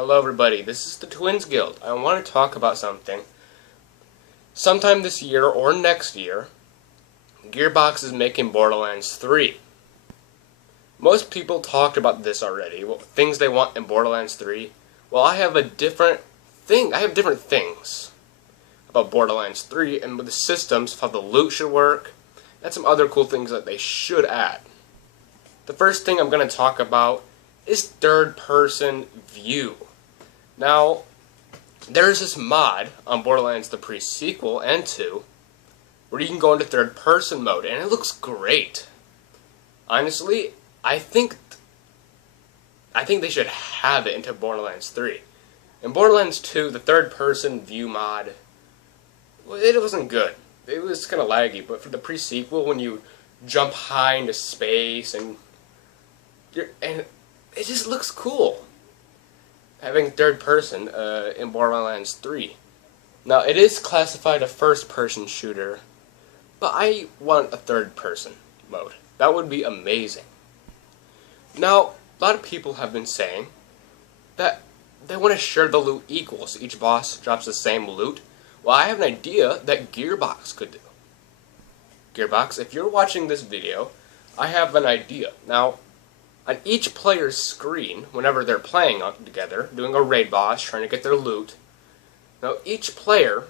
Hello everybody, this is the Twins Guild. I want to talk about something. Sometime this year or next year, Gearbox is making Borderlands 3. Most people talked about this already, things they want in Borderlands 3. Well, I have a different thing. I have different things about Borderlands 3 and with the systems, how the loot should work, and some other cool things that they should add. The first thing I'm going to talk about is third-person view. Now, there's this mod on Borderlands the pre-sequel and 2 where you can go into third-person mode, and it looks great. Honestly, I think they should have it into Borderlands 3. In Borderlands 2, the third-person view mod, well, it wasn't good. It was kind of laggy, but for the pre-sequel, when you jump high into space and it just looks cool, having third person in Borderlands 3. Now, it is classified a first-person shooter, but I want a third-person mode. That would be amazing. Now, a lot of people have been saying that they want to share the loot equal, so each boss drops the same loot. Well, I have an idea that Gearbox could do. Gearbox, if you're watching this video, I have an idea. Now, on each player's screen, whenever they're playing together, doing a raid boss, trying to get their loot, now each player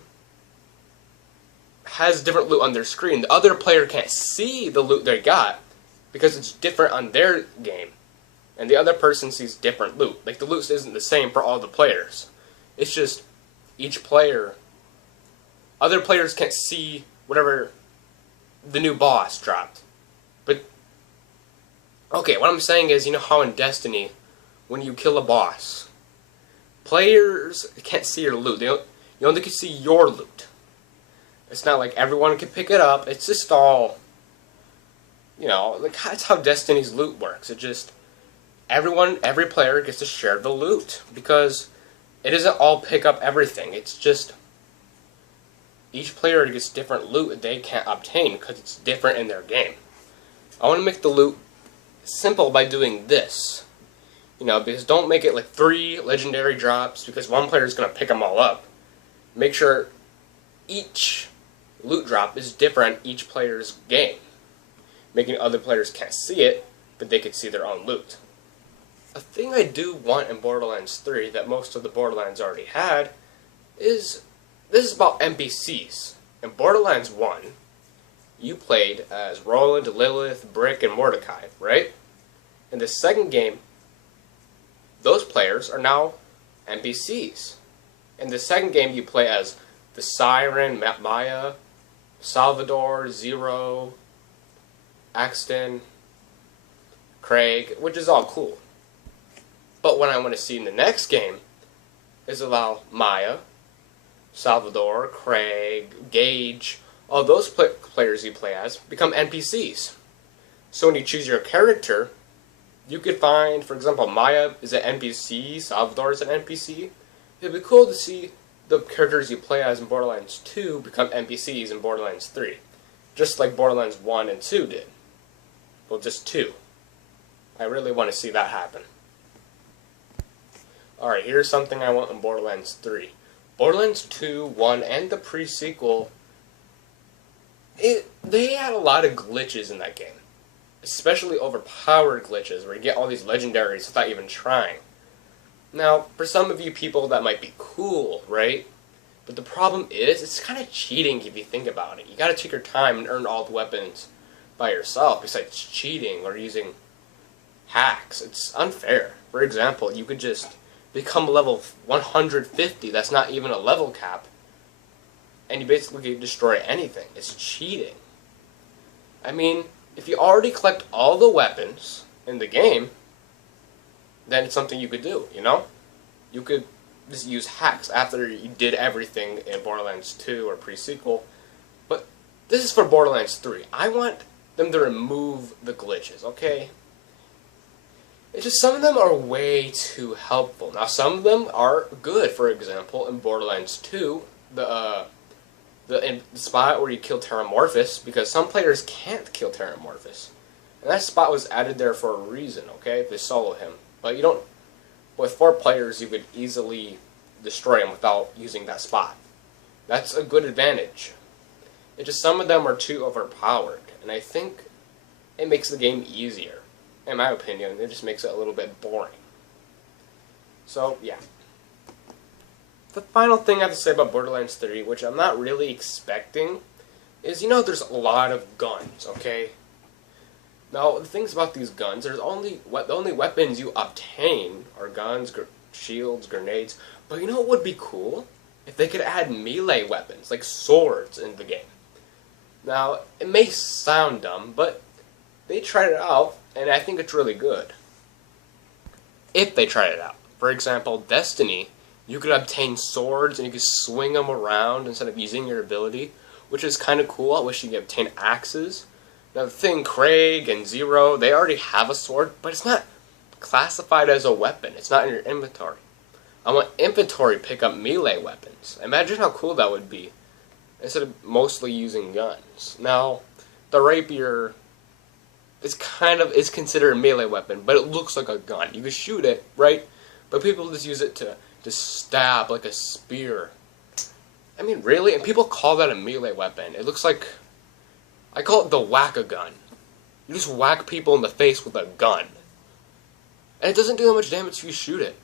has different loot on their screen. The other player can't see the loot they got because it's different on their game. And the other person sees different loot. Like, the loot isn't the same for all the players. It's just each player, other players can't see whatever the new boss dropped. But okay, what I'm saying is, you know how in Destiny, when you kill a boss, players can't see your loot. You only can see your loot. It's not like everyone can pick it up. It's just all, like that's how Destiny's loot works. It just, every player gets to share the loot. Because it isn't all pick up everything. It's just, each player gets different loot that they can't obtain because it's different in their game. I want to make the loot simple by doing this, because don't make it like 3 legendary drops because one player is going to pick them all up. Make sure each loot drop is different each player's game, making other players can't see it, but they can see their own loot. A thing I do want in Borderlands 3 that most of the Borderlands already had is, this is about NPCs. In Borderlands 1, you played as Roland, Lilith, Brick, and Mordecai, right? In the second game, those players are now NPCs. In the second game, you play as the Siren, Maya, Salvador, Zero, Axton, Craig, which is all cool. But what I want to see in the next game is allow Maya, Salvador, Craig, Gage, all those players you play as become NPCs. So when you choose your character, you could find, for example, Maya is an NPC, Salvador is an NPC. It'd be cool to see the characters you play as in Borderlands 2 become NPCs in Borderlands 3. Just like Borderlands 1 and 2 did. Well, just 2. I really want to see that happen. Alright, here's something I want in Borderlands 3. Borderlands 2, 1, and the pre-sequel, they had a lot of glitches in that game. Especially overpowered glitches, where you get all these legendaries without even trying. Now, for some of you people, that might be cool, right? But the problem is, it's kind of cheating if you think about it. You gotta take your time and earn all the weapons by yourself, besides cheating or using hacks. It's unfair. For example, you could just become level 150, that's not even a level cap, and you basically can destroy anything. It's cheating. I mean, if you already collect all the weapons in the game, then it's something you could do, You could just use hacks after you did everything in Borderlands 2 or pre-sequel. But this is for Borderlands 3. I want them to remove the glitches, okay? It's just some of them are way too helpful. Now, some of them are good. For example, in Borderlands 2, the spot where you kill Terramorphous, because some players can't kill Terramorphous. And that spot was added there for a reason, okay? If they solo him. But you don't With 4 players, you could easily destroy them without using that spot. That's a good advantage. It's just some of them are too overpowered, and I think it makes the game easier. In my opinion, it just makes it a little bit boring. So, yeah. The final thing I have to say about Borderlands 3, which I'm not really expecting, is, there's a lot of guns, okay? Now, the things about these guns, the only weapons you obtain are guns, shields, grenades. But you know what would be cool? If they could add melee weapons, like swords, in the game. Now, it may sound dumb, but they tried it out, and I think it's really good. If they tried it out. For example, Destiny, you could obtain swords and you could swing them around instead of using your ability, which is kind of cool. I wish you could obtain axes. Now the thing, Craig and Zero, they already have a sword, but it's not classified as a weapon. It's not in your inventory. I want inventory pick up melee weapons. Imagine how cool that would be, instead of mostly using guns. Now, the rapier is considered a melee weapon, but it looks like a gun. You can shoot it, right? But people just use it to stab like a spear. I mean, really? And people call that a melee weapon. It looks like, I call it the whack-a-gun. You just whack people in the face with a gun. And it doesn't do that much damage if you shoot it.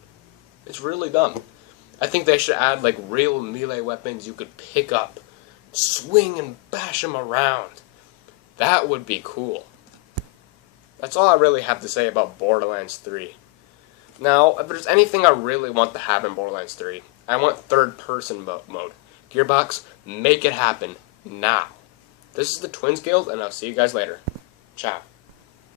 It's really dumb. I think they should add like real melee weapons you could pick up, swing and bash them around. That would be cool. That's all I really have to say about Borderlands 3. Now, if there's anything I really want to happen in Borderlands 3, I want third-person mode. Gearbox, make it happen now. This is the Twins Guild, and I'll see you guys later. Ciao.